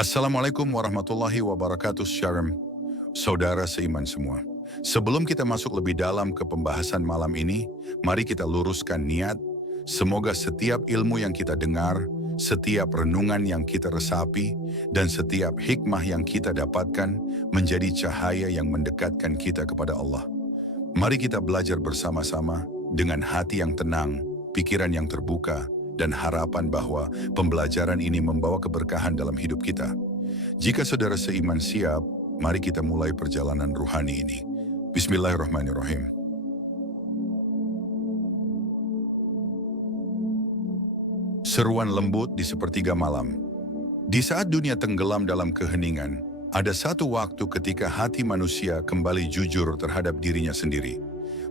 Assalamualaikum warahmatullahi wabarakatuh, Shalom, saudara seiman semua. Sebelum kita masuk lebih dalam ke pembahasan malam ini, mari kita luruskan niat. Semoga setiap ilmu yang kita dengar, setiap renungan yang kita resapi, dan setiap hikmah yang kita dapatkan menjadi cahaya yang mendekatkan kita kepada Allah. Mari kita belajar bersama-sama dengan hati yang tenang, pikiran yang terbuka, dan harapan bahwa pembelajaran ini membawa keberkahan dalam hidup kita. Jika saudara seiman siap, mari kita mulai perjalanan ruhani ini. Bismillahirrahmanirrahim. Seruan lembut di sepertiga malam. Di saat dunia tenggelam dalam keheningan, ada satu waktu ketika hati manusia kembali jujur terhadap dirinya sendiri.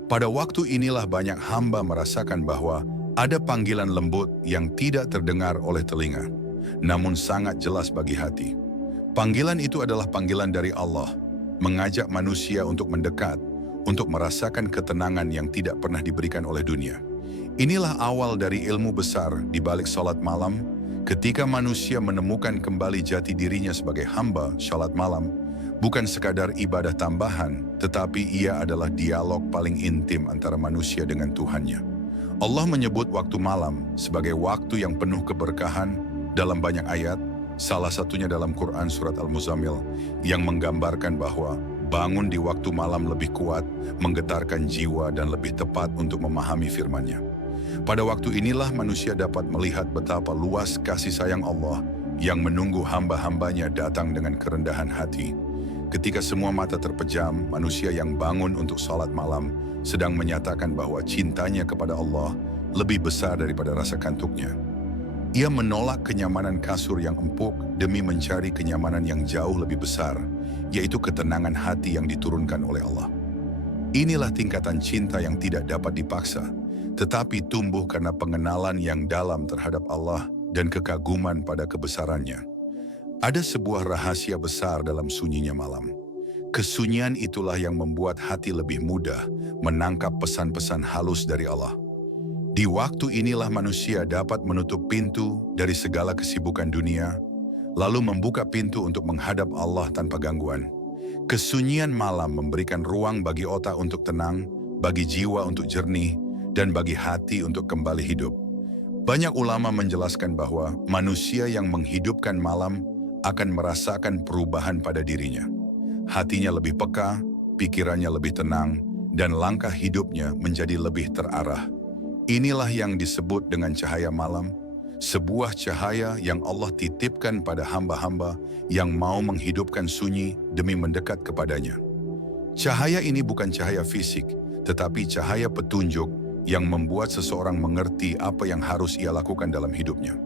Pada waktu inilah banyak hamba merasakan bahwa ada panggilan lembut yang tidak terdengar oleh telinga, namun sangat jelas bagi hati. Panggilan itu adalah panggilan dari Allah, mengajak manusia untuk mendekat, untuk merasakan ketenangan yang tidak pernah diberikan oleh dunia. Inilah awal dari ilmu besar di balik salat malam, ketika manusia menemukan kembali jati dirinya sebagai hamba. Salat malam bukan sekadar ibadah tambahan, tetapi ia adalah dialog paling intim antara manusia dengan Tuhannya. Allah menyebut waktu malam sebagai waktu yang penuh keberkahan dalam banyak ayat, salah satunya dalam Quran Surat Al-Muzammil yang menggambarkan bahwa bangun di waktu malam lebih kuat, menggetarkan jiwa dan lebih tepat untuk memahami firman-Nya. Pada waktu inilah manusia dapat melihat betapa luas kasih sayang Allah yang menunggu hamba-hambanya datang dengan kerendahan hati. Ketika semua mata terpejam, manusia yang bangun untuk salat malam sedang menyatakan bahwa cintanya kepada Allah lebih besar daripada rasa kantuknya. Ia menolak kenyamanan kasur yang empuk demi mencari kenyamanan yang jauh lebih besar, yaitu ketenangan hati yang diturunkan oleh Allah. Inilah tingkatan cinta yang tidak dapat dipaksa, tetapi tumbuh karena pengenalan yang dalam terhadap Allah dan kekaguman pada kebesarannya. Ada sebuah rahasia besar dalam sunyinya malam. Kesunyian itulah yang membuat hati lebih mudah menangkap pesan-pesan halus dari Allah. Di waktu inilah manusia dapat menutup pintu dari segala kesibukan dunia, lalu membuka pintu untuk menghadap Allah tanpa gangguan. Kesunyian malam memberikan ruang bagi otak untuk tenang, bagi jiwa untuk jernih, dan bagi hati untuk kembali hidup. Banyak ulama menjelaskan bahwa manusia yang menghidupkan malam akan merasakan perubahan pada dirinya. Hatinya lebih peka, pikirannya lebih tenang, dan langkah hidupnya menjadi lebih terarah. Inilah yang disebut dengan cahaya malam, sebuah cahaya yang Allah titipkan pada hamba-hamba yang mau menghidupkan sunyi demi mendekat kepadanya. Cahaya ini bukan cahaya fisik, tetapi cahaya petunjuk yang membuat seseorang mengerti apa yang harus ia lakukan dalam hidupnya.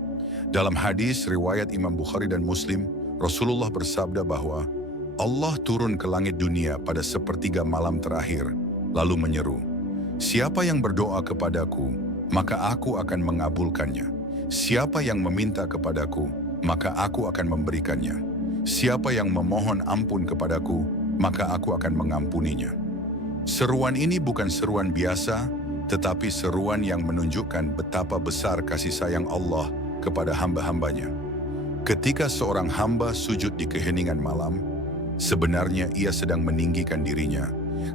Dalam hadis riwayat Imam Bukhari dan Muslim, Rasulullah bersabda bahwa Allah turun ke langit dunia pada sepertiga malam terakhir, lalu menyeru, "Siapa yang berdoa kepadaku, maka aku akan mengabulkannya. Siapa yang meminta kepadaku, maka aku akan memberikannya. Siapa yang memohon ampun kepadaku, maka aku akan mengampuninya." Seruan ini bukan seruan biasa, tetapi seruan yang menunjukkan betapa besar kasih sayang Allah kepada hamba-hambanya. Ketika seorang hamba sujud di keheningan malam, sebenarnya ia sedang meninggikan dirinya,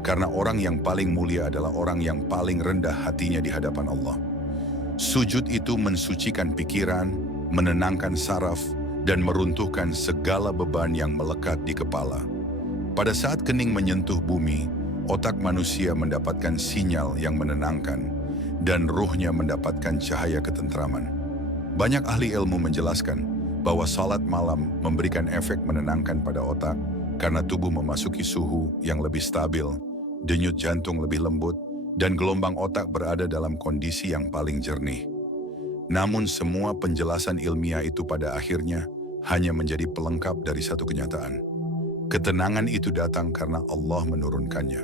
karena orang yang paling mulia adalah orang yang paling rendah hatinya di hadapan Allah. Sujud itu mensucikan pikiran, menenangkan saraf, dan meruntuhkan segala beban yang melekat di kepala. Pada saat kening menyentuh bumi, otak manusia mendapatkan sinyal yang menenangkan, dan ruhnya mendapatkan cahaya ketentraman. Banyak ahli ilmu menjelaskan bahwa salat malam memberikan efek menenangkan pada otak karena tubuh memasuki suhu yang lebih stabil, denyut jantung lebih lembut, dan gelombang otak berada dalam kondisi yang paling jernih. Namun semua penjelasan ilmiah itu pada akhirnya hanya menjadi pelengkap dari satu kenyataan. Ketenangan itu datang karena Allah menurunkannya.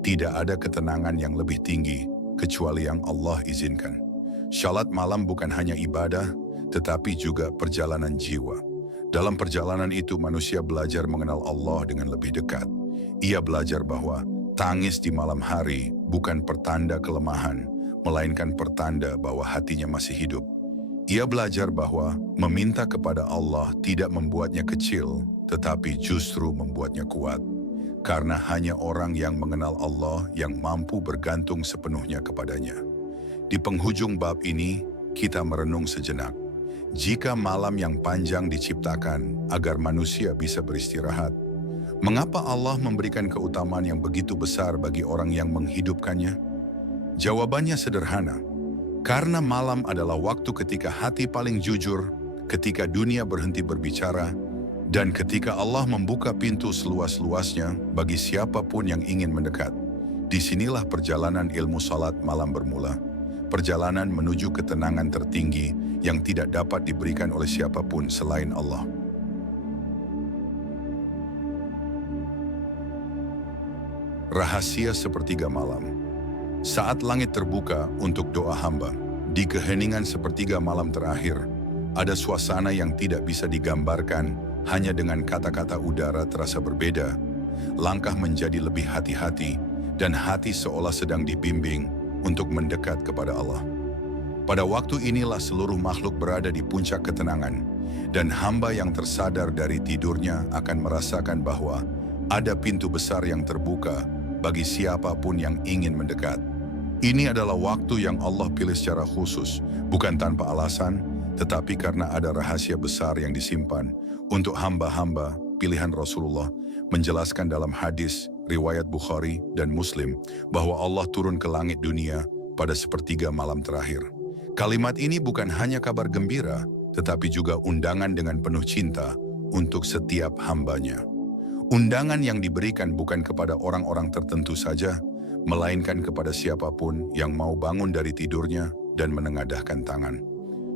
Tidak ada ketenangan yang lebih tinggi kecuali yang Allah izinkan. Salat malam bukan hanya ibadah, tetapi juga perjalanan jiwa. Dalam perjalanan itu manusia belajar mengenal Allah dengan lebih dekat. Ia belajar bahwa tangis di malam hari bukan pertanda kelemahan, melainkan pertanda bahwa hatinya masih hidup. Ia belajar bahwa meminta kepada Allah tidak membuatnya kecil, tetapi justru membuatnya kuat. Karena hanya orang yang mengenal Allah yang mampu bergantung sepenuhnya kepadanya. Di penghujung bab ini, kita merenung sejenak. Jika malam yang panjang diciptakan agar manusia bisa beristirahat, mengapa Allah memberikan keutamaan yang begitu besar bagi orang yang menghidupkannya? Jawabannya sederhana. Karena malam adalah waktu ketika hati paling jujur, ketika dunia berhenti berbicara, dan ketika Allah membuka pintu seluas-luasnya bagi siapapun yang ingin mendekat. Disinilah perjalanan ilmu salat malam bermula. Perjalanan menuju ketenangan tertinggi yang tidak dapat diberikan oleh siapapun selain Allah. Rahasia sepertiga malam. Saat langit terbuka untuk doa hamba, di keheningan sepertiga malam terakhir, ada suasana yang tidak bisa digambarkan hanya dengan kata-kata. Udara terasa berbeda, langkah menjadi lebih hati-hati, dan hati seolah sedang dibimbing untuk mendekat kepada Allah. Pada waktu inilah seluruh makhluk berada di puncak ketenangan, dan hamba yang tersadar dari tidurnya akan merasakan bahwa ada pintu besar yang terbuka bagi siapapun yang ingin mendekat. Ini adalah waktu yang Allah pilih secara khusus, bukan tanpa alasan, tetapi karena ada rahasia besar yang disimpan untuk hamba-hamba pilihan Rasulullah. Menjelaskan dalam hadis riwayat Bukhari dan Muslim bahwa Allah turun ke langit dunia pada sepertiga malam terakhir. Kalimat ini bukan hanya kabar gembira, tetapi juga undangan dengan penuh cinta untuk setiap hambanya. Undangan yang diberikan bukan kepada orang-orang tertentu saja, melainkan kepada siapapun yang mau bangun dari tidurnya dan menengadahkan tangan.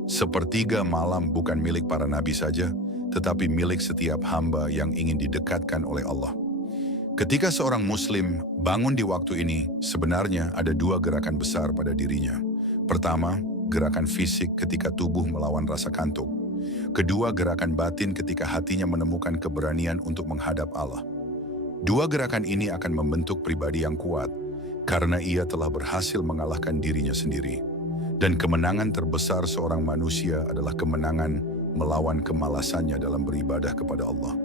Sepertiga malam bukan milik para nabi saja, tetapi milik setiap hamba yang ingin didekatkan oleh Allah. Ketika seorang muslim bangun di waktu ini, sebenarnya ada dua gerakan besar pada dirinya. Pertama, gerakan fisik ketika tubuh melawan rasa kantuk. Kedua, gerakan batin ketika hatinya menemukan keberanian untuk menghadap Allah. Dua gerakan ini akan membentuk pribadi yang kuat, karena ia telah berhasil mengalahkan dirinya sendiri. Dan kemenangan terbesar seorang manusia adalah kemenangan melawan kemalasannya dalam beribadah kepada Allah.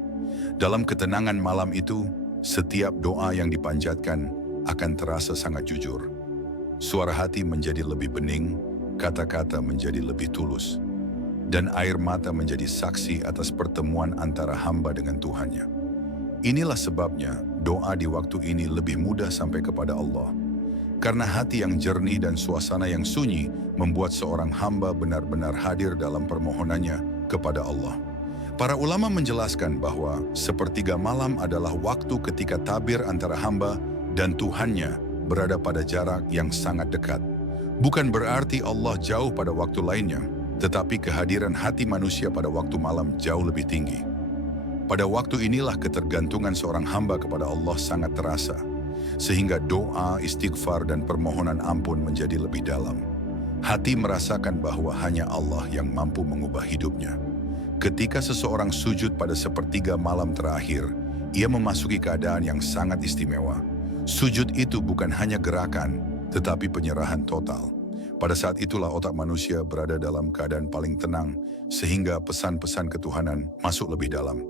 Dalam ketenangan malam itu, setiap doa yang dipanjatkan akan terasa sangat jujur. Suara hati menjadi lebih bening, kata-kata menjadi lebih tulus, dan air mata menjadi saksi atas pertemuan antara hamba dengan Tuhannya. Inilah sebabnya doa di waktu ini lebih mudah sampai kepada Allah. Karena hati yang jernih dan suasana yang sunyi membuat seorang hamba benar-benar hadir dalam permohonannya kepada Allah. Para ulama menjelaskan bahwa sepertiga malam adalah waktu ketika tabir antara hamba dan Tuhannya berada pada jarak yang sangat dekat. Bukan berarti Allah jauh pada waktu lainnya, tetapi kehadiran hati manusia pada waktu malam jauh lebih tinggi. Pada waktu inilah ketergantungan seorang hamba kepada Allah sangat terasa, sehingga doa, istighfar, dan permohonan ampun menjadi lebih dalam. Hati merasakan bahwa hanya Allah yang mampu mengubah hidupnya. Ketika seseorang sujud pada sepertiga malam terakhir, ia memasuki keadaan yang sangat istimewa. Sujud itu bukan hanya gerakan, tetapi penyerahan total. Pada saat itulah otak manusia berada dalam keadaan paling tenang, sehingga pesan-pesan ketuhanan masuk lebih dalam.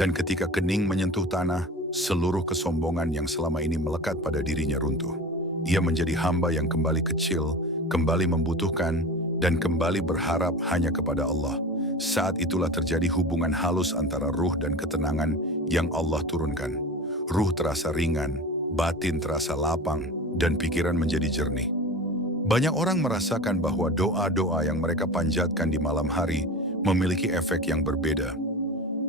Dan ketika kening menyentuh tanah, seluruh kesombongan yang selama ini melekat pada dirinya runtuh. Ia menjadi hamba yang kembali kecil, kembali membutuhkan, dan kembali berharap hanya kepada Allah. Saat itulah terjadi hubungan halus antara ruh dan ketenangan yang Allah turunkan. Ruh terasa ringan, batin terasa lapang, dan pikiran menjadi jernih. Banyak orang merasakan bahwa doa-doa yang mereka panjatkan di malam hari memiliki efek yang berbeda.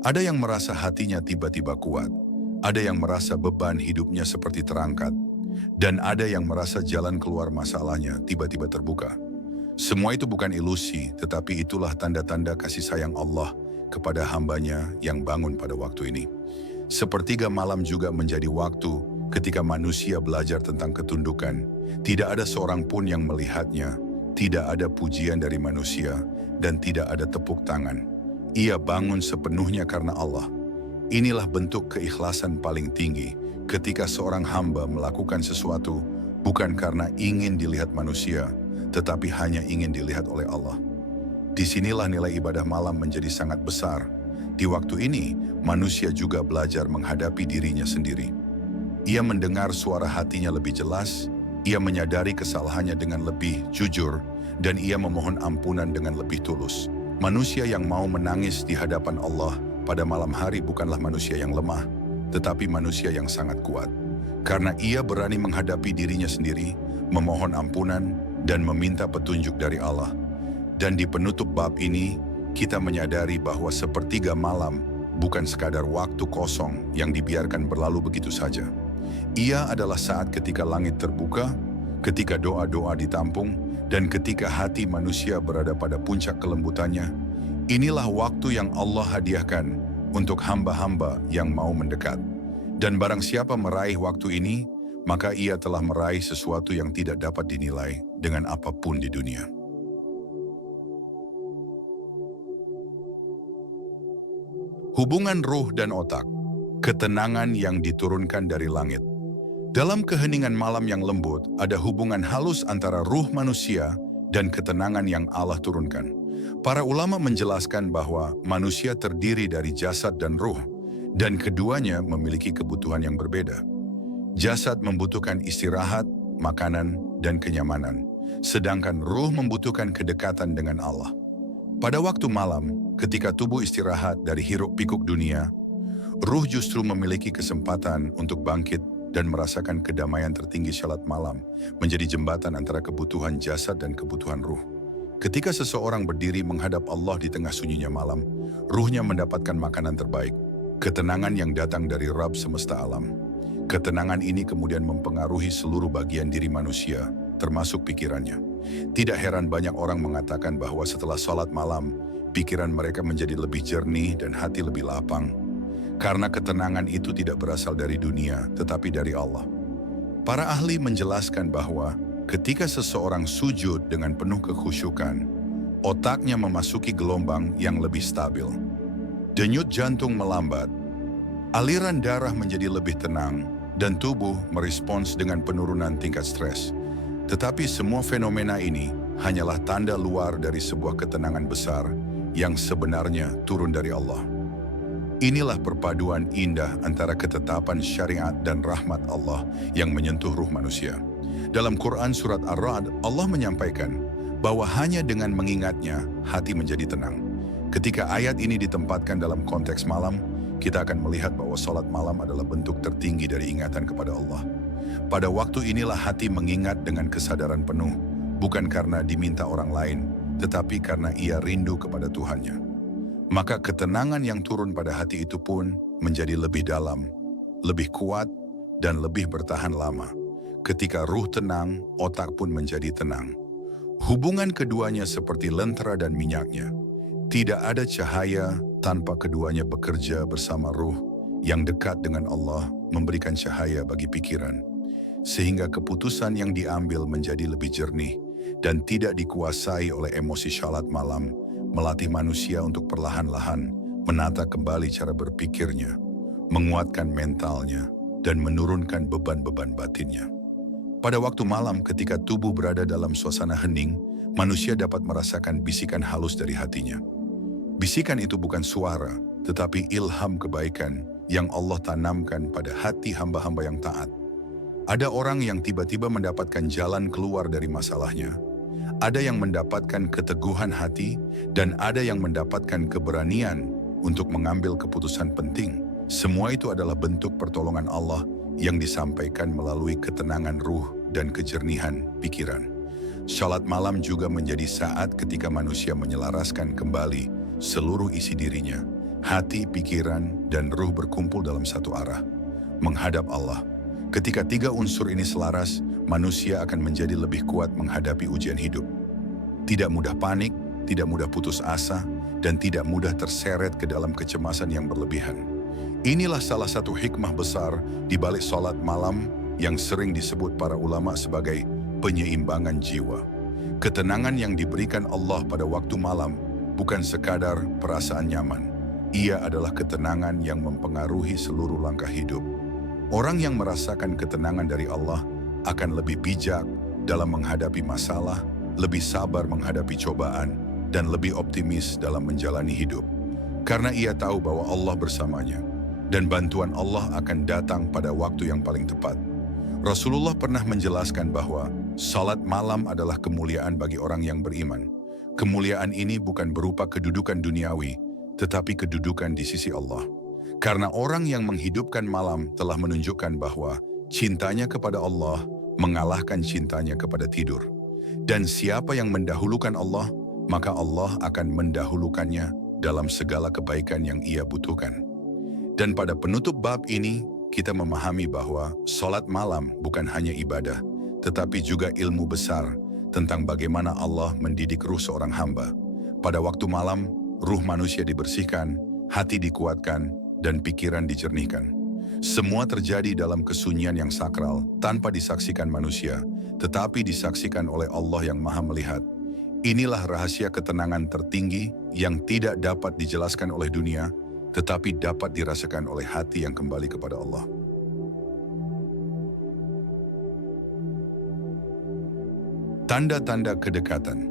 Ada yang merasa hatinya tiba-tiba kuat, ada yang merasa beban hidupnya seperti terangkat, dan ada yang merasa jalan keluar masalahnya tiba-tiba terbuka. Semua itu bukan ilusi, tetapi itulah tanda-tanda kasih sayang Allah kepada hambanya yang bangun pada waktu ini. Sepertiga malam juga menjadi waktu ketika manusia belajar tentang ketundukan. Tidak ada seorang pun yang melihatnya, tidak ada pujian dari manusia, dan tidak ada tepuk tangan. Ia bangun sepenuhnya karena Allah. Inilah bentuk keikhlasan paling tinggi ketika seorang hamba melakukan sesuatu bukan karena ingin dilihat manusia, tetapi hanya ingin dilihat oleh Allah. Disinilah nilai ibadah malam menjadi sangat besar. Di waktu ini, manusia juga belajar menghadapi dirinya sendiri. Ia mendengar suara hatinya lebih jelas, ia menyadari kesalahannya dengan lebih jujur, dan ia memohon ampunan dengan lebih tulus. Manusia yang mau menangis di hadapan Allah pada malam hari bukanlah manusia yang lemah, tetapi manusia yang sangat kuat. Karena ia berani menghadapi dirinya sendiri, memohon ampunan, dan meminta petunjuk dari Allah. Dan di penutup bab ini, kita menyadari bahwa sepertiga malam bukan sekadar waktu kosong yang dibiarkan berlalu begitu saja. Ia adalah saat ketika langit terbuka, ketika doa-doa ditampung, dan ketika hati manusia berada pada puncak kelembutannya. Inilah waktu yang Allah hadiahkan untuk hamba-hamba yang mau mendekat. Dan barang siapa meraih waktu ini, maka ia telah meraih sesuatu yang tidak dapat dinilai dengan apapun di dunia. Hubungan ruh dan otak, ketenangan yang diturunkan dari langit. Dalam keheningan malam yang lembut, ada hubungan halus antara ruh manusia dan ketenangan yang Allah turunkan. Para ulama menjelaskan bahwa manusia terdiri dari jasad dan ruh, dan keduanya memiliki kebutuhan yang berbeda. Jasad membutuhkan istirahat, makanan, dan kenyamanan, sedangkan ruh membutuhkan kedekatan dengan Allah. Pada waktu malam, ketika tubuh istirahat dari hiruk-pikuk dunia, ruh justru memiliki kesempatan untuk bangkit dan merasakan kedamaian tertinggi salat malam, menjadi jembatan antara kebutuhan jasad dan kebutuhan ruh. Ketika seseorang berdiri menghadap Allah di tengah sunyinya malam, ruhnya mendapatkan makanan terbaik, ketenangan yang datang dari Rabb semesta alam. Ketenangan ini kemudian mempengaruhi seluruh bagian diri manusia, termasuk pikirannya. Tidak heran banyak orang mengatakan bahwa setelah salat malam, pikiran mereka menjadi lebih jernih dan hati lebih lapang. Karena ketenangan itu tidak berasal dari dunia, tetapi dari Allah. Para ahli menjelaskan bahwa ketika seseorang sujud dengan penuh kekhusyukan, otaknya memasuki gelombang yang lebih stabil. Denyut jantung melambat, aliran darah menjadi lebih tenang, dan tubuh merespons dengan penurunan tingkat stres. Tetapi semua fenomena ini hanyalah tanda luar dari sebuah ketenangan besar yang sebenarnya turun dari Allah. Inilah perpaduan indah antara ketetapan syariat dan rahmat Allah yang menyentuh ruh manusia. Dalam Quran surat Ar-Ra'd, Allah menyampaikan bahwa hanya dengan mengingatnya hati menjadi tenang. Ketika ayat ini ditempatkan dalam konteks malam, kita akan melihat bahwa salat malam adalah bentuk tertinggi dari ingatan kepada Allah. Pada waktu inilah hati mengingat dengan kesadaran penuh, bukan karena diminta orang lain, tetapi karena ia rindu kepada Tuhannya. Maka ketenangan yang turun pada hati itu pun menjadi lebih dalam, lebih kuat, dan lebih bertahan lama. Ketika ruh tenang, otak pun menjadi tenang. Hubungan keduanya seperti lentera dan minyaknya. Tidak ada cahaya tanpa keduanya bekerja bersama ruh yang dekat dengan Allah, memberikan cahaya bagi pikiran. Sehingga keputusan yang diambil menjadi lebih jernih dan tidak dikuasai oleh emosi salat malam, melatih manusia untuk perlahan-lahan menata kembali cara berpikirnya, menguatkan mentalnya, dan menurunkan beban-beban batinnya. Pada waktu malam ketika tubuh berada dalam suasana hening, manusia dapat merasakan bisikan halus dari hatinya. Bisikan itu bukan suara, tetapi ilham kebaikan yang Allah tanamkan pada hati hamba-hamba yang taat. Ada orang yang tiba-tiba mendapatkan jalan keluar dari masalahnya. Ada yang mendapatkan keteguhan hati, dan ada yang mendapatkan keberanian untuk mengambil keputusan penting. Semua itu adalah bentuk pertolongan Allah yang disampaikan melalui ketenangan ruh dan kejernihan pikiran. Salat malam juga menjadi saat ketika manusia menyelaraskan kembali seluruh isi dirinya. Hati, pikiran, dan ruh berkumpul dalam satu arah, menghadap Allah. Ketika tiga unsur ini selaras, manusia akan menjadi lebih kuat menghadapi ujian hidup. Tidak mudah panik, tidak mudah putus asa, dan tidak mudah terseret ke dalam kecemasan yang berlebihan. Inilah salah satu hikmah besar di balik salat malam yang sering disebut para ulama sebagai penyeimbangan jiwa. Ketenangan yang diberikan Allah pada waktu malam bukan sekadar perasaan nyaman. Ia adalah ketenangan yang mempengaruhi seluruh langkah hidup. Orang yang merasakan ketenangan dari Allah akan lebih bijak dalam menghadapi masalah, lebih sabar menghadapi cobaan, dan lebih optimis dalam menjalani hidup. Karena ia tahu bahwa Allah bersamanya, dan bantuan Allah akan datang pada waktu yang paling tepat. Rasulullah pernah menjelaskan bahwa salat malam adalah kemuliaan bagi orang yang beriman. Kemuliaan ini bukan berupa kedudukan duniawi, tetapi kedudukan di sisi Allah. Karena orang yang menghidupkan malam telah menunjukkan bahwa cintanya kepada Allah mengalahkan cintanya kepada tidur. Dan siapa yang mendahulukan Allah, maka Allah akan mendahulukannya dalam segala kebaikan yang ia butuhkan. Dan pada penutup bab ini, kita memahami bahwa salat malam bukan hanya ibadah, tetapi juga ilmu besar tentang bagaimana Allah mendidik ruh seorang hamba. Pada waktu malam, ruh manusia dibersihkan, hati dikuatkan, dan pikiran dijernihkan. Semua terjadi dalam kesunyian yang sakral, tanpa disaksikan manusia, tetapi disaksikan oleh Allah yang Maha Melihat. Inilah rahasia ketenangan tertinggi yang tidak dapat dijelaskan oleh dunia, tetapi dapat dirasakan oleh hati yang kembali kepada Allah. Tanda-tanda kedekatan.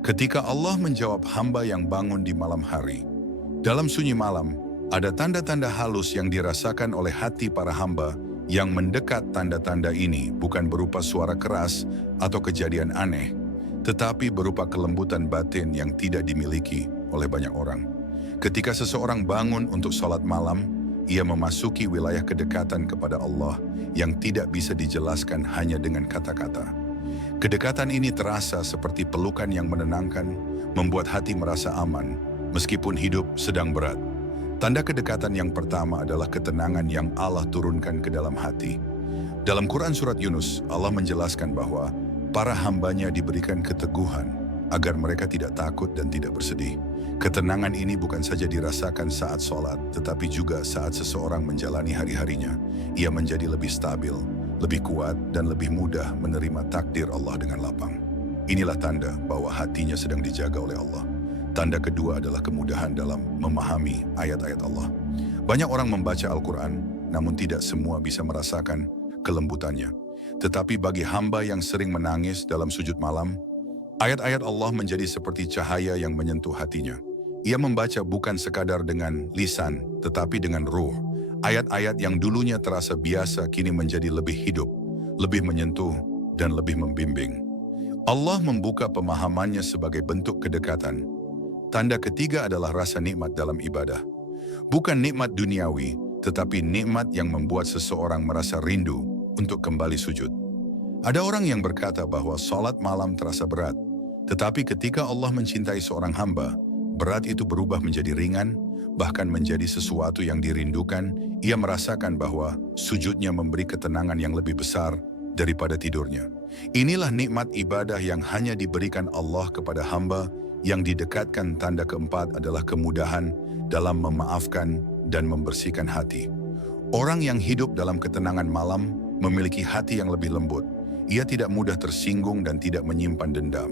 Ketika Allah menjawab hamba yang bangun di malam hari, dalam sunyi malam, ada tanda-tanda halus yang dirasakan oleh hati para hamba yang mendekat. Tanda-tanda ini bukan berupa suara keras atau kejadian aneh, tetapi berupa kelembutan batin yang tidak dimiliki oleh banyak orang. Ketika seseorang bangun untuk salat malam, ia memasuki wilayah kedekatan kepada Allah yang tidak bisa dijelaskan hanya dengan kata-kata. Kedekatan ini terasa seperti pelukan yang menenangkan, membuat hati merasa aman, meskipun hidup sedang berat. Tanda kedekatan yang pertama adalah ketenangan yang Allah turunkan ke dalam hati. Dalam Quran Surat Yunus, Allah menjelaskan bahwa para hambanya diberikan keteguhan agar mereka tidak takut dan tidak bersedih. Ketenangan ini bukan saja dirasakan saat sholat, tetapi juga saat seseorang menjalani hari-harinya. Ia menjadi lebih stabil, lebih kuat, dan lebih mudah menerima takdir Allah dengan lapang. Inilah tanda bahwa hatinya sedang dijaga oleh Allah. Tanda kedua adalah kemudahan dalam memahami ayat-ayat Allah. Banyak orang membaca Al-Quran, namun tidak semua bisa merasakan kelembutannya. Tetapi bagi hamba yang sering menangis dalam sujud malam, ayat-ayat Allah menjadi seperti cahaya yang menyentuh hatinya. Ia membaca bukan sekadar dengan lisan, tetapi dengan ruh. Ayat-ayat yang dulunya terasa biasa kini menjadi lebih hidup, lebih menyentuh, dan lebih membimbing. Allah membuka pemahamannya sebagai bentuk kedekatan. Tanda ketiga adalah rasa nikmat dalam ibadah. Bukan nikmat duniawi, tetapi nikmat yang membuat seseorang merasa rindu untuk kembali sujud. Ada orang yang berkata bahwa salat malam terasa berat, tetapi ketika Allah mencintai seorang hamba, berat itu berubah menjadi ringan, bahkan menjadi sesuatu yang dirindukan. Ia merasakan bahwa sujudnya memberi ketenangan yang lebih besar daripada tidurnya. Inilah nikmat ibadah yang hanya diberikan Allah kepada hamba yang didekatkan. Tanda keempat adalah kemudahan dalam memaafkan dan membersihkan hati. Orang yang hidup dalam ketenangan malam memiliki hati yang lebih lembut. Ia tidak mudah tersinggung dan tidak menyimpan dendam.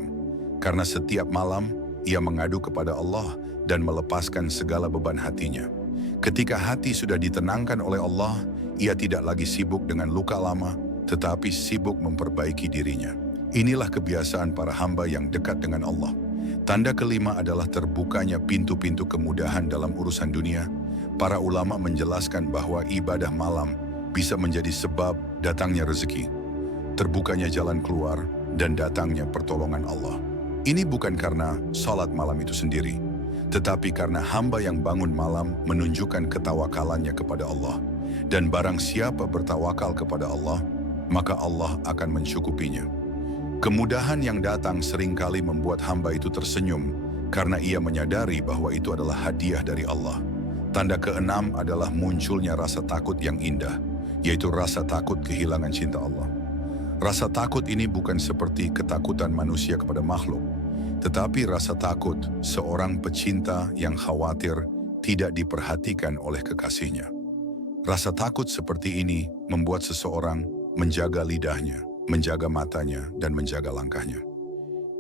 Karena setiap malam, ia mengadu kepada Allah dan melepaskan segala beban hatinya. Ketika hati sudah ditenangkan oleh Allah, ia tidak lagi sibuk dengan luka lama, tetapi sibuk memperbaiki dirinya. Inilah kebiasaan para hamba yang dekat dengan Allah. Tanda kelima adalah terbukanya pintu-pintu kemudahan dalam urusan dunia. Para ulama menjelaskan bahwa ibadah malam bisa menjadi sebab datangnya rezeki, terbukanya jalan keluar, dan datangnya pertolongan Allah. Ini bukan karena salat malam itu sendiri, tetapi karena hamba yang bangun malam menunjukkan ketawakalannya kepada Allah. Dan barang siapa bertawakal kepada Allah, maka Allah akan mencukupinya. Kemudahan yang datang seringkali membuat hamba itu tersenyum karena ia menyadari bahwa itu adalah hadiah dari Allah. Tanda keenam adalah munculnya rasa takut yang indah, yaitu rasa takut kehilangan cinta Allah. Rasa takut ini bukan seperti ketakutan manusia kepada makhluk, tetapi rasa takut seorang pecinta yang khawatir tidak diperhatikan oleh kekasihnya. Rasa takut seperti ini membuat seseorang menjaga lidahnya, menjaga matanya, dan menjaga langkahnya.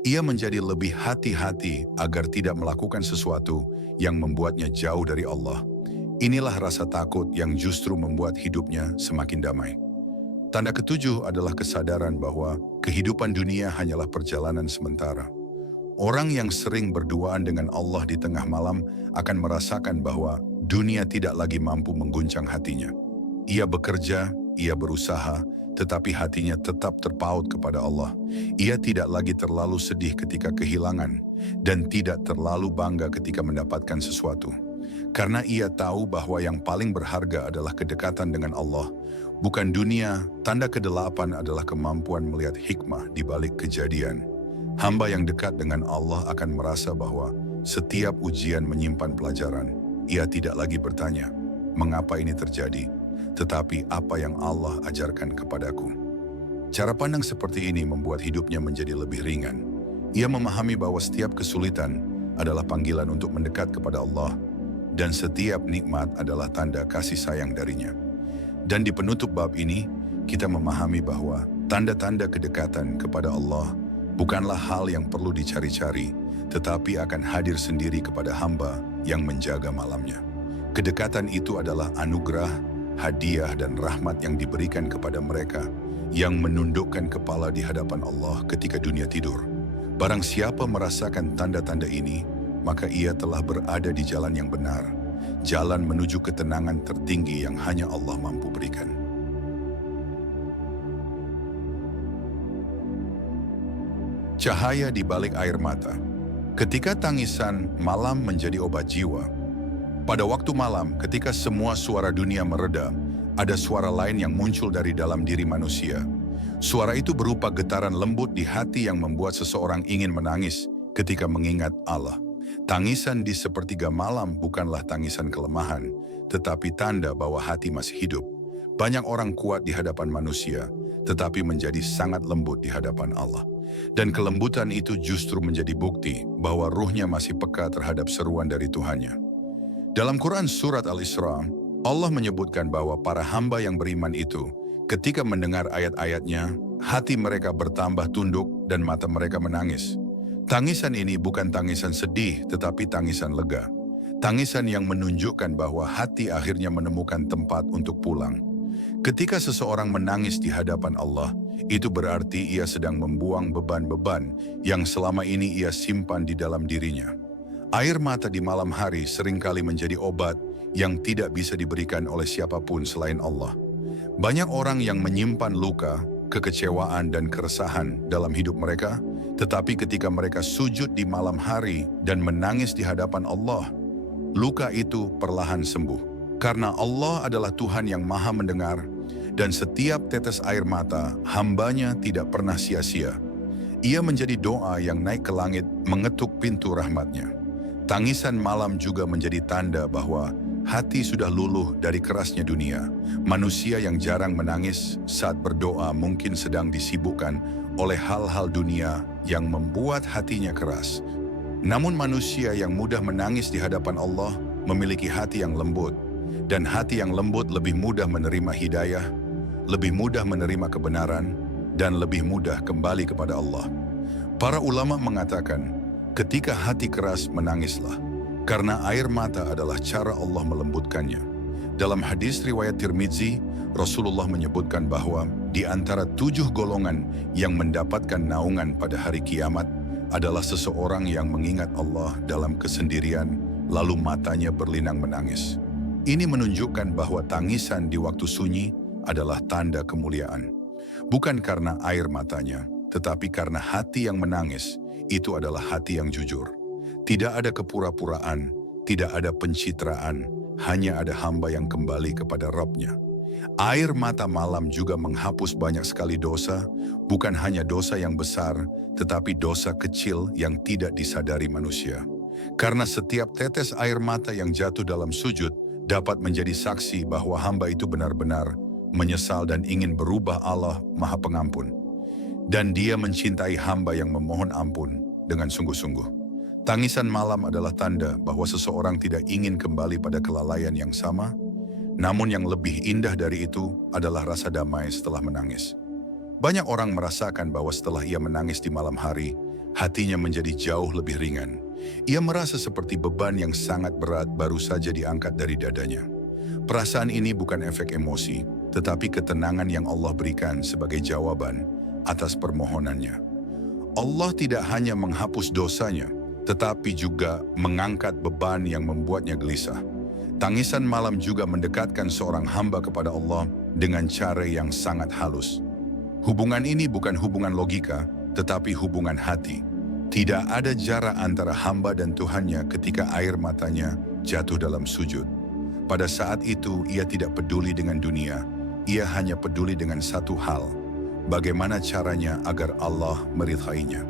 Ia menjadi lebih hati-hati agar tidak melakukan sesuatu yang membuatnya jauh dari Allah. Inilah rasa takut yang justru membuat hidupnya semakin damai. Tanda ketujuh adalah kesadaran bahwa kehidupan dunia hanyalah perjalanan sementara. Orang yang sering berduaan dengan Allah di tengah malam akan merasakan bahwa dunia tidak lagi mampu mengguncang hatinya. Ia bekerja, ia berusaha, tetapi hatinya tetap terpaut kepada Allah. Ia tidak lagi terlalu sedih ketika kehilangan dan tidak terlalu bangga ketika mendapatkan sesuatu. Karena ia tahu bahwa yang paling berharga adalah kedekatan dengan Allah, bukan dunia. Tanda kedelapan adalah kemampuan melihat hikmah di balik kejadian. Hamba yang dekat dengan Allah akan merasa bahwa setiap ujian menyimpan pelajaran. Ia tidak lagi bertanya, mengapa ini terjadi? Tetapi apa yang Allah ajarkan kepadaku. Cara pandang seperti ini membuat hidupnya menjadi lebih ringan. Ia memahami bahwa setiap kesulitan adalah panggilan untuk mendekat kepada Allah, dan setiap nikmat adalah tanda kasih sayang darinya. Dan di penutup bab ini, kita memahami bahwa tanda-tanda kedekatan kepada Allah bukanlah hal yang perlu dicari-cari, tetapi akan hadir sendiri kepada hamba yang menjaga malamnya. Kedekatan itu adalah anugerah, hadiah dan rahmat yang diberikan kepada mereka yang menundukkan kepala di hadapan Allah ketika dunia tidur. Barang siapa merasakan tanda-tanda ini, maka ia telah berada di jalan yang benar, jalan menuju ketenangan tertinggi yang hanya Allah mampu berikan. Cahaya di balik air mata. Ketika tangisan malam menjadi obat jiwa. Pada waktu malam, ketika semua suara dunia mereda, ada suara lain yang muncul dari dalam diri manusia. Suara itu berupa getaran lembut di hati yang membuat seseorang ingin menangis ketika mengingat Allah. Tangisan di sepertiga malam bukanlah tangisan kelemahan, tetapi tanda bahwa hati masih hidup. Banyak orang kuat di hadapan manusia, tetapi menjadi sangat lembut di hadapan Allah. Dan kelembutan itu justru menjadi bukti bahwa ruhnya masih peka terhadap seruan dari Tuhannya. Dalam Quran Surat Al-Isra, Allah menyebutkan bahwa para hamba yang beriman itu, ketika mendengar ayat-ayatnya, hati mereka bertambah tunduk dan mata mereka menangis. Tangisan ini bukan tangisan sedih, tetapi tangisan lega. Tangisan yang menunjukkan bahwa hati akhirnya menemukan tempat untuk pulang. Ketika seseorang menangis di hadapan Allah, itu berarti ia sedang membuang beban-beban yang selama ini ia simpan di dalam dirinya. Air mata di malam hari seringkali menjadi obat yang tidak bisa diberikan oleh siapapun selain Allah. Banyak orang yang menyimpan luka, kekecewaan dan keresahan dalam hidup mereka, tetapi ketika mereka sujud di malam hari dan menangis di hadapan Allah, luka itu perlahan sembuh. Karena Allah adalah Tuhan yang Maha Mendengar, dan setiap tetes air mata hambanya tidak pernah sia-sia. Ia menjadi doa yang naik ke langit mengetuk pintu rahmatnya. Tangisan malam juga menjadi tanda bahwa hati sudah luluh dari kerasnya dunia. Manusia yang jarang menangis saat berdoa mungkin sedang disibukkan oleh hal-hal dunia yang membuat hatinya keras. Namun manusia yang mudah menangis di hadapan Allah memiliki hati yang lembut. Dan hati yang lembut lebih mudah menerima hidayah, lebih mudah menerima kebenaran, dan lebih mudah kembali kepada Allah. Para ulama mengatakan, ketika hati keras menangislah, karena air mata adalah cara Allah melembutkannya. Dalam hadis riwayat Tirmizi, Rasulullah menyebutkan bahwa di antara 7 golongan yang mendapatkan naungan pada hari kiamat adalah seseorang yang mengingat Allah dalam kesendirian, lalu matanya berlinang menangis. Ini menunjukkan bahwa tangisan di waktu sunyi adalah tanda kemuliaan. Bukan karena air matanya, tetapi karena hati yang menangis, itu adalah hati yang jujur. Tidak ada kepura-puraan, tidak ada pencitraan, hanya ada hamba yang kembali kepada Rabb-Nya. Air mata malam juga menghapus banyak sekali dosa, bukan hanya dosa yang besar, tetapi dosa kecil yang tidak disadari manusia. Karena setiap tetes air mata yang jatuh dalam sujud, dapat menjadi saksi bahwa hamba itu benar-benar menyesal dan ingin berubah. Allah Maha Pengampun. Dan Dia mencintai hamba yang memohon ampun dengan sungguh-sungguh. Tangisan malam adalah tanda bahwa seseorang tidak ingin kembali pada kelalaian yang sama, namun yang lebih indah dari itu adalah rasa damai setelah menangis. Banyak orang merasakan bahwa setelah ia menangis di malam hari, hatinya menjadi jauh lebih ringan. Ia merasa seperti beban yang sangat berat baru saja diangkat dari dadanya. Perasaan ini bukan efek emosi, tetapi ketenangan yang Allah berikan sebagai jawaban atas permohonannya. Allah tidak hanya menghapus dosanya, tetapi juga mengangkat beban yang membuatnya gelisah. Tangisan malam juga mendekatkan seorang hamba kepada Allah dengan cara yang sangat halus. Hubungan ini bukan hubungan logika, tetapi hubungan hati. Tidak ada jarak antara hamba dan Tuhannya ketika air matanya jatuh dalam sujud. Pada saat itu ia tidak peduli dengan dunia, ia hanya peduli dengan satu hal. Bagaimana caranya agar Allah meridhainya.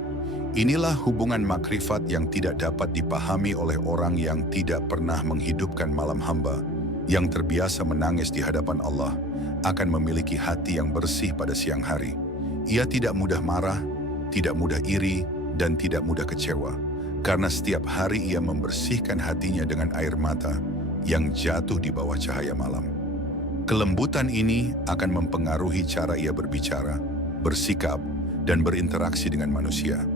Inilah hubungan makrifat yang tidak dapat dipahami oleh orang yang tidak pernah menghidupkan malam hamba, yang terbiasa menangis di hadapan Allah, akan memiliki hati yang bersih pada siang hari. Ia tidak mudah marah, tidak mudah iri, dan tidak mudah kecewa, karena setiap hari ia membersihkan hatinya dengan air mata yang jatuh di bawah cahaya malam. Kelembutan ini akan mempengaruhi cara ia berbicara, bersikap, dan berinteraksi dengan manusia.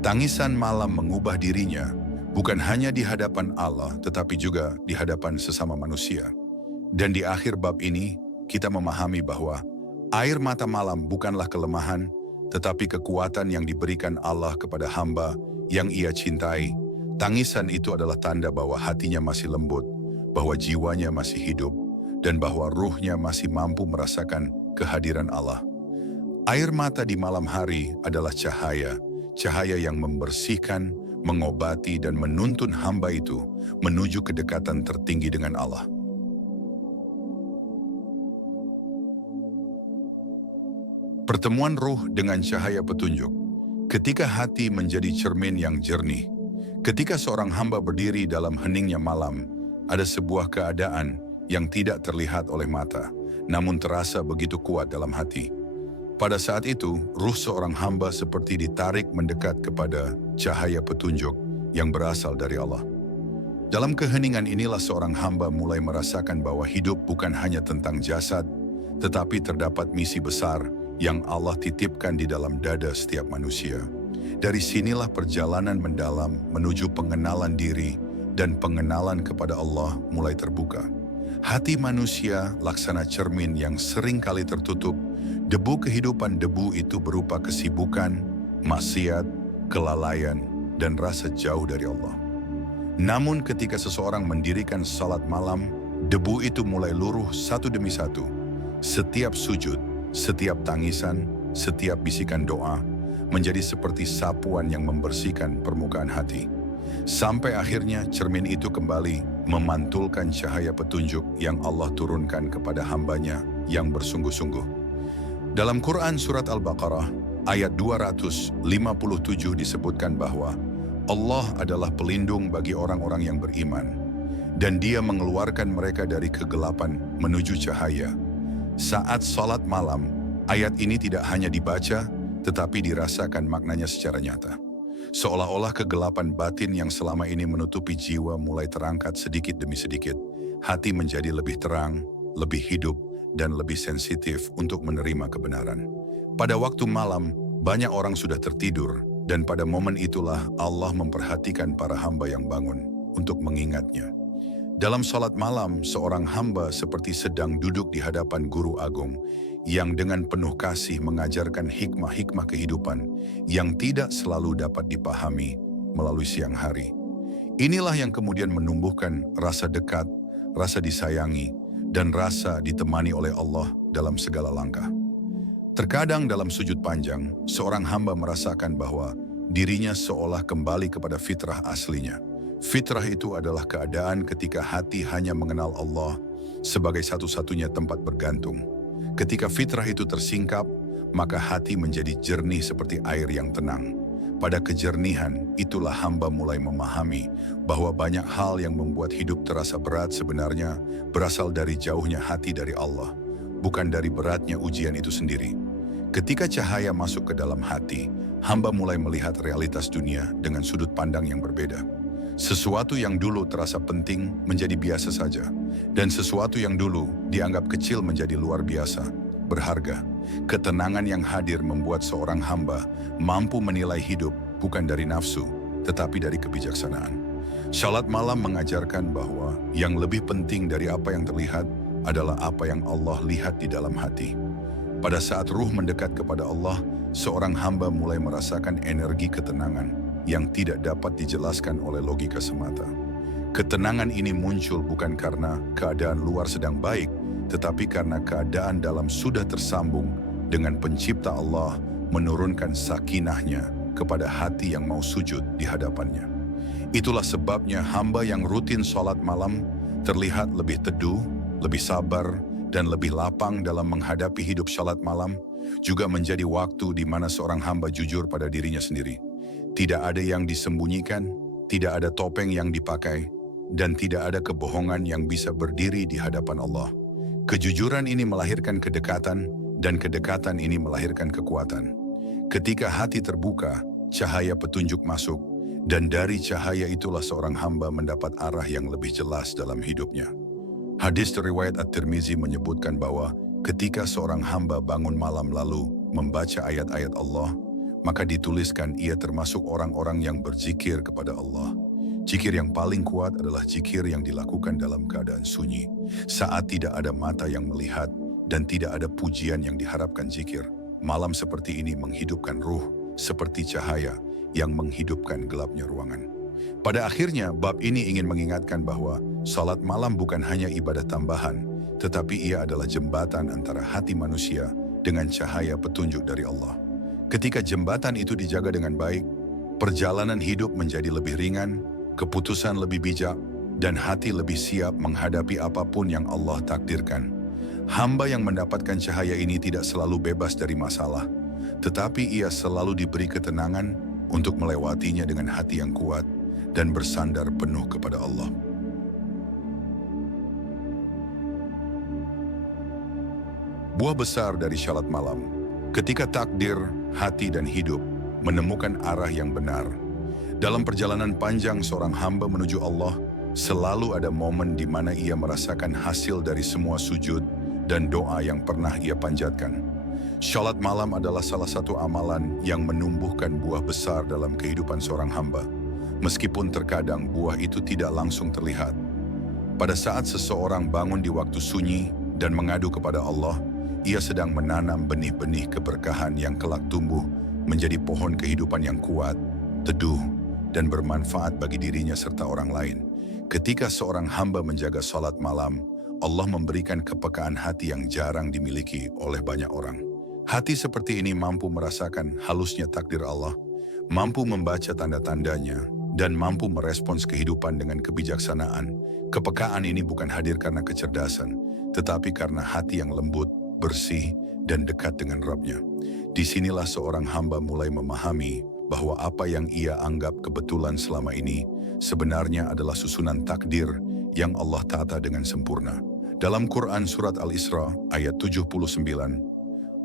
Tangisan malam mengubah dirinya, bukan hanya di hadapan Allah, tetapi juga di hadapan sesama manusia. Dan di akhir bab ini, kita memahami bahwa air mata malam bukanlah kelemahan, tetapi kekuatan yang diberikan Allah kepada hamba yang ia cintai. Tangisan itu adalah tanda bahwa hatinya masih lembut, bahwa jiwanya masih hidup, dan bahwa ruhnya masih mampu merasakan kehadiran Allah. Air mata di malam hari adalah cahaya yang membersihkan, mengobati, dan menuntun hamba itu menuju kedekatan tertinggi dengan Allah. Pertemuan ruh dengan cahaya petunjuk. Ketika hati menjadi cermin yang jernih, ketika seorang hamba berdiri dalam heningnya malam, ada sebuah keadaan yang tidak terlihat oleh mata, namun terasa begitu kuat dalam hati. Pada saat itu, ruh seorang hamba seperti ditarik mendekat kepada cahaya petunjuk yang berasal dari Allah. Dalam keheningan inilah seorang hamba mulai merasakan bahwa hidup bukan hanya tentang jasad, tetapi terdapat misi besar yang Allah titipkan di dalam dada setiap manusia. Dari sinilah perjalanan mendalam menuju pengenalan diri dan pengenalan kepada Allah mulai terbuka. Hati manusia laksana cermin yang sering kali tertutup. Debu kehidupan debu itu berupa kesibukan, maksiat, kelalaian, dan rasa jauh dari Allah. Namun ketika seseorang mendirikan salat malam, debu itu mulai luruh satu demi satu. Setiap sujud, setiap tangisan, setiap bisikan doa, menjadi seperti sapuan yang membersihkan permukaan hati. Sampai akhirnya cermin itu kembali memantulkan cahaya petunjuk yang Allah turunkan kepada hambanya yang bersungguh-sungguh. Dalam Quran Surat Al-Baqarah, ayat 257 disebutkan bahwa Allah adalah pelindung bagi orang-orang yang beriman, dan Dia mengeluarkan mereka dari kegelapan menuju cahaya. Saat salat malam, ayat ini tidak hanya dibaca, tetapi dirasakan maknanya secara nyata. Seolah-olah kegelapan batin yang selama ini menutupi jiwa mulai terangkat sedikit demi sedikit. Hati menjadi lebih terang, lebih hidup, dan lebih sensitif untuk menerima kebenaran. Pada waktu malam, banyak orang sudah tertidur, dan pada momen itulah Allah memperhatikan para hamba yang bangun untuk mengingatnya. Dalam salat malam, seorang hamba seperti sedang duduk di hadapan Guru Agung yang dengan penuh kasih mengajarkan hikmah-hikmah kehidupan yang tidak selalu dapat dipahami melalui siang hari. Inilah yang kemudian menumbuhkan rasa dekat, rasa disayangi, dan rasa ditemani oleh Allah dalam segala langkah. Terkadang dalam sujud panjang, seorang hamba merasakan bahwa dirinya seolah kembali kepada fitrah aslinya. Fitrah itu adalah keadaan ketika hati hanya mengenal Allah sebagai satu-satunya tempat bergantung. Ketika fitrah itu tersingkap, maka hati menjadi jernih seperti air yang tenang. Pada kejernihan, itulah hamba mulai memahami bahwa banyak hal yang membuat hidup terasa berat sebenarnya berasal dari jauhnya hati dari Allah, bukan dari beratnya ujian itu sendiri. Ketika cahaya masuk ke dalam hati, hamba mulai melihat realitas dunia dengan sudut pandang yang berbeda. Sesuatu yang dulu terasa penting menjadi biasa saja, dan sesuatu yang dulu dianggap kecil menjadi luar biasa, berharga. Ketenangan yang hadir membuat seorang hamba mampu menilai hidup bukan dari nafsu, tetapi dari kebijaksanaan. Salat malam mengajarkan bahwa yang lebih penting dari apa yang terlihat adalah apa yang Allah lihat di dalam hati. Pada saat ruh mendekat kepada Allah, seorang hamba mulai merasakan energi ketenangan yang tidak dapat dijelaskan oleh logika semata. Ketenangan ini muncul bukan karena keadaan luar sedang baik, tetapi karena keadaan dalam sudah tersambung dengan Pencipta Allah menurunkan sakinahnya kepada hati yang mau sujud di hadapannya. Itulah sebabnya hamba yang rutin sholat malam terlihat lebih teduh, lebih sabar, dan lebih lapang dalam menghadapi hidup sholat malam, juga menjadi waktu di mana seorang hamba jujur pada dirinya sendiri. Tidak ada yang disembunyikan, tidak ada topeng yang dipakai, dan tidak ada kebohongan yang bisa berdiri di hadapan Allah. Kejujuran ini melahirkan kedekatan, dan kedekatan ini melahirkan kekuatan. Ketika hati terbuka, cahaya petunjuk masuk, dan dari cahaya itulah seorang hamba mendapat arah yang lebih jelas dalam hidupnya. Hadis riwayat At-Tirmizi menyebutkan bahwa ketika seorang hamba bangun malam lalu membaca ayat-ayat Allah, maka dituliskan ia termasuk orang-orang yang berzikir kepada Allah. Zikir yang paling kuat adalah zikir yang dilakukan dalam keadaan sunyi, saat tidak ada mata yang melihat dan tidak ada pujian yang diharapkan zikir. Malam seperti ini menghidupkan ruh seperti cahaya yang menghidupkan gelapnya ruangan. Pada akhirnya, bab ini ingin mengingatkan bahwa salat malam bukan hanya ibadah tambahan, tetapi ia adalah jembatan antara hati manusia dengan cahaya petunjuk dari Allah. Ketika jembatan itu dijaga dengan baik, perjalanan hidup menjadi lebih ringan, keputusan lebih bijak, dan hati lebih siap menghadapi apapun yang Allah takdirkan. Hamba yang mendapatkan cahaya ini tidak selalu bebas dari masalah, tetapi ia selalu diberi ketenangan untuk melewatinya dengan hati yang kuat dan bersandar penuh kepada Allah. Buah besar dari salat malam. Ketika takdir, hati dan hidup menemukan arah yang benar. Dalam perjalanan panjang seorang hamba menuju Allah, selalu ada momen di mana ia merasakan hasil dari semua sujud dan doa yang pernah ia panjatkan. Salat malam adalah salah satu amalan yang menumbuhkan buah besar dalam kehidupan seorang hamba. Meskipun terkadang buah itu tidak langsung terlihat. Pada saat seseorang bangun di waktu sunyi dan mengadu kepada Allah, ia sedang menanam benih-benih keberkahan yang kelak tumbuh menjadi pohon kehidupan yang kuat, teduh, dan bermanfaat bagi dirinya serta orang lain. Ketika seorang hamba menjaga salat malam, Allah memberikan kepekaan hati yang jarang dimiliki oleh banyak orang. Hati seperti ini mampu merasakan halusnya takdir Allah, mampu membaca tanda-tandanya, dan mampu merespons kehidupan dengan kebijaksanaan. Kepekaan ini bukan hadir karena kecerdasan, tetapi karena hati yang lembut, bersih, dan dekat dengan Rabb-Nya. Disinilah seorang hamba mulai memahami bahwa apa yang ia anggap kebetulan selama ini sebenarnya adalah susunan takdir yang Allah tata dengan sempurna. Dalam Quran Surat Al-Isra ayat 79,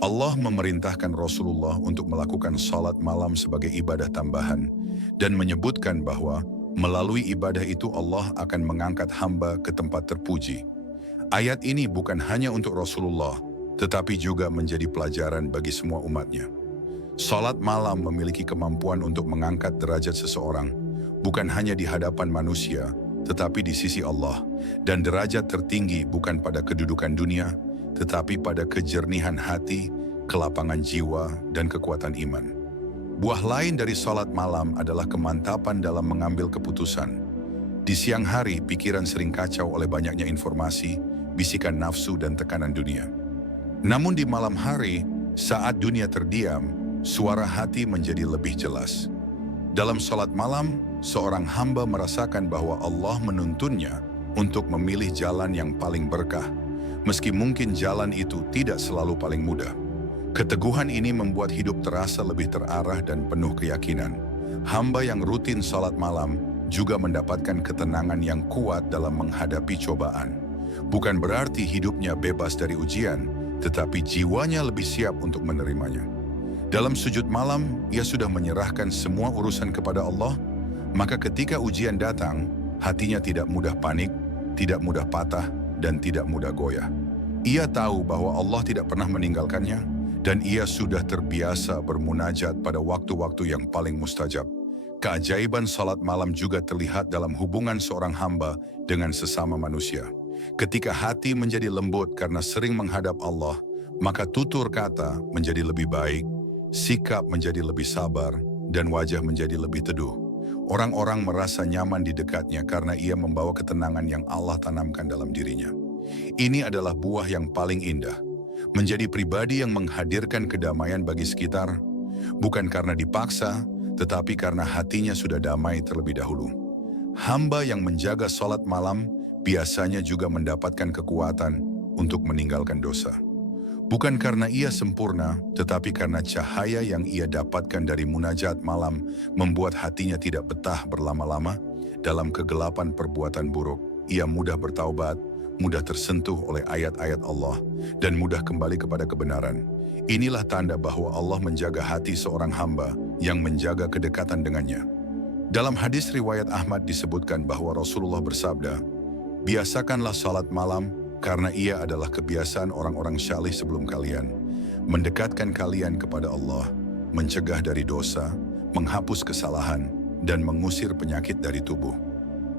Allah memerintahkan Rasulullah untuk melakukan salat malam sebagai ibadah tambahan dan menyebutkan bahwa melalui ibadah itu Allah akan mengangkat hamba ke tempat terpuji. Ayat ini bukan hanya untuk Rasulullah, tetapi juga menjadi pelajaran bagi semua umatnya. Salat malam memiliki kemampuan untuk mengangkat derajat seseorang, bukan hanya di hadapan manusia, tetapi di sisi Allah. Dan derajat tertinggi bukan pada kedudukan dunia, tetapi pada kejernihan hati, kelapangan jiwa, dan kekuatan iman. Buah lain dari salat malam adalah kemantapan dalam mengambil keputusan. Di siang hari, pikiran sering kacau oleh banyaknya informasi, bisikan nafsu, dan tekanan dunia. Namun di malam hari, saat dunia terdiam, suara hati menjadi lebih jelas. Dalam salat malam, seorang hamba merasakan bahwa Allah menuntunnya untuk memilih jalan yang paling berkah, meski mungkin jalan itu tidak selalu paling mudah. Keteguhan ini membuat hidup terasa lebih terarah dan penuh keyakinan. Hamba yang rutin salat malam juga mendapatkan ketenangan yang kuat dalam menghadapi cobaan. Bukan berarti hidupnya bebas dari ujian, tetapi jiwanya lebih siap untuk menerimanya. Dalam sujud malam, ia sudah menyerahkan semua urusan kepada Allah, maka ketika ujian datang, hatinya tidak mudah panik, tidak mudah patah, dan tidak mudah goyah. Ia tahu bahwa Allah tidak pernah meninggalkannya, dan ia sudah terbiasa bermunajat pada waktu-waktu yang paling mustajab. Keajaiban salat malam juga terlihat dalam hubungan seorang hamba dengan sesama manusia. Ketika hati menjadi lembut karena sering menghadap Allah, Maka tutur kata menjadi lebih baik, sikap menjadi lebih sabar, dan wajah menjadi lebih teduh. Orang-orang merasa nyaman di dekatnya karena ia membawa ketenangan yang Allah tanamkan dalam dirinya. Ini adalah buah yang paling indah. Menjadi pribadi yang menghadirkan kedamaian bagi sekitar, bukan karena dipaksa, tetapi karena hatinya sudah damai terlebih dahulu. Hamba yang menjaga sholat malam biasanya juga mendapatkan kekuatan untuk meninggalkan dosa. Bukan karena ia sempurna, tetapi karena cahaya yang ia dapatkan dari munajat malam membuat hatinya tidak betah berlama-lama dalam kegelapan perbuatan buruk. Ia mudah bertaubat, mudah tersentuh oleh ayat-ayat Allah, dan mudah kembali kepada kebenaran. Inilah tanda bahwa Allah menjaga hati seorang hamba yang menjaga kedekatan dengannya. Dalam hadis riwayat Ahmad disebutkan bahwa Rasulullah bersabda, "Biasakanlah salat malam, karena ia adalah kebiasaan orang-orang syalih sebelum kalian, mendekatkan kalian kepada Allah, mencegah dari dosa, menghapus kesalahan, dan mengusir penyakit dari tubuh."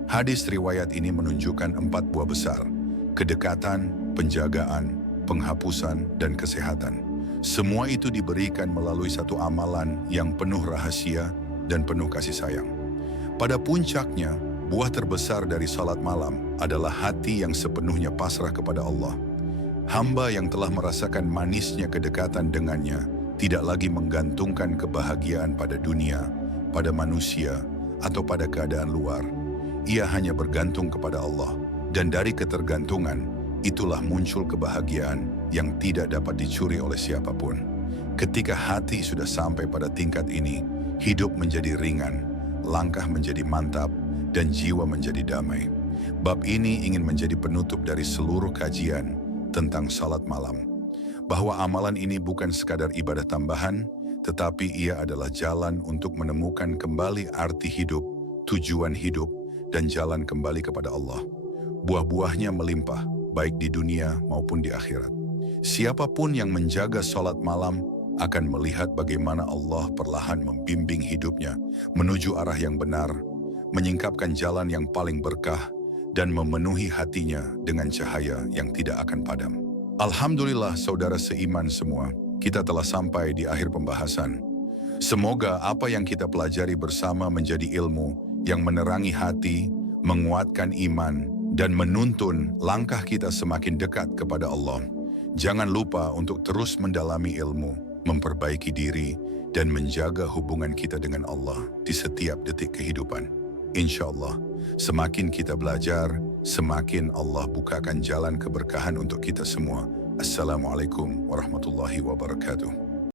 Hadis riwayat ini menunjukkan 4 buah besar: kedekatan, penjagaan, penghapusan, dan kesehatan. Semua itu diberikan melalui satu amalan yang penuh rahasia dan penuh kasih sayang. Pada puncaknya, buah terbesar dari salat malam adalah hati yang sepenuhnya pasrah kepada Allah. Hamba yang telah merasakan manisnya kedekatan dengannya tidak lagi menggantungkan kebahagiaan pada dunia, pada manusia, atau pada keadaan luar. Ia hanya bergantung kepada Allah, dan dari ketergantungan, itulah muncul kebahagiaan yang tidak dapat dicuri oleh siapapun. Ketika hati sudah sampai pada tingkat ini, hidup menjadi ringan, langkah menjadi mantap, dan jiwa menjadi damai. Bab ini ingin menjadi penutup dari seluruh kajian tentang salat malam. Bahwa amalan ini bukan sekadar ibadah tambahan, tetapi ia adalah jalan untuk menemukan kembali arti hidup, tujuan hidup, dan jalan kembali kepada Allah. Buah-buahnya melimpah, baik di dunia maupun di akhirat. Siapapun yang menjaga salat malam akan melihat bagaimana Allah perlahan membimbing hidupnya menuju arah yang benar, menyingkapkan jalan yang paling berkah, dan memenuhi hatinya dengan cahaya yang tidak akan padam. Alhamdulillah saudara seiman semua, kita telah sampai di akhir pembahasan. Semoga apa yang kita pelajari bersama menjadi ilmu yang menerangi hati, menguatkan iman, dan menuntun langkah kita semakin dekat kepada Allah. Jangan lupa untuk terus mendalami ilmu, memperbaiki diri, dan menjaga hubungan kita dengan Allah di setiap detik kehidupan. Insya Allah, semakin kita belajar, semakin Allah bukakan jalan keberkahan untuk kita semua. Assalamualaikum warahmatullahi wabarakatuh.